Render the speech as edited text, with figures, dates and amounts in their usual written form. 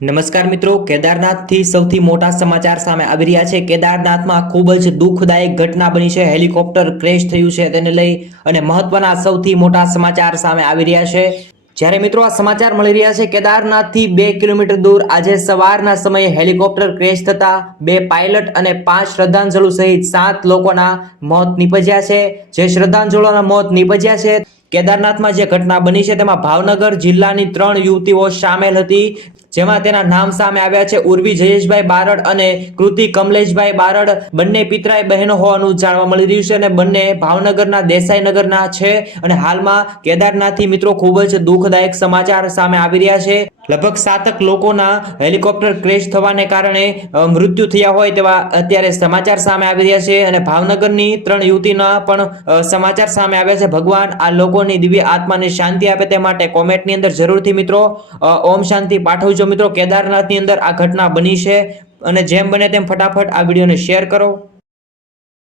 નમસ્કાર મિત્રો, કેદારનાથથી સૌથી મોટા સમાચાર સામે આવી રહ્યા છે। કેદારનાથમાં ખૂબ જ દુઃખદાયક ઘટના બની છે। હેલિકોપ્ટર ક્રેશ થયું છે તેને લઈ અને મહત્વના સૌથી મોટા સમાચાર સામે આવી રહ્યા છે। જ્યારે મિત્રો આ સમાચાર મળી રહ્યા છે, કેદારનાથથી 2 કિલોમીટર દૂર આજે સવારના સમયે હેલિકોપ્ટર ક્રેશ થતા 2 પાયલટ અને 5 શ્રદ્ધાંજલુ સહિત 7 લોકોના મોત નીપજ્યા છે। જે શ્રદ્ધાંજલુના મોત નીપજ્યા છે, કેદારનાથમાં જે ઘટના બની છે તેમાં ભાવનગર જિલ્લાની 3 યુવતીઓ સામેલ હતી, જેમાં તેના નામ સામે આવ્યા છે ઉર્વી જયેશભાઈ બારડ અને કૃતિ કમલેશભાઈ બારડ। બંને પિતરાઈ બહેનો હોવાનું જાણવા મળી રહ્યું છે અને બંને ભાવનગરના દેસાઈનગરના છે અને હાલમાં કેદારનાથથી મિત્રો ખૂબ જ દુઃખદાયક સમાચાર સામે આવી રહ્યા છે। લગભગ 7 લોકોના હેલિકોપ્ટર ક્રેશ થવાને કારણે મૃત્યુ થયા હોય તેવા અત્યારે સમાચાર સામે આવી રહ્યા છે અને ભાવનગરની 3 યુવતીના પણ સમાચાર સામે આવ્યા છે। ભગવાન આ લોકોની દિવ્ય આત્માને શાંતિ આપે તે માટે કોમેન્ટની અંદર જરૂરથી મિત્રો ઓમ શાંતિ પાઠવજો। મિત્રો કેદારનાથની અંદર આ ઘટના બની છે અને જેમ બને તેમ ફટાફટ આ વિડીયોને શેર કરો।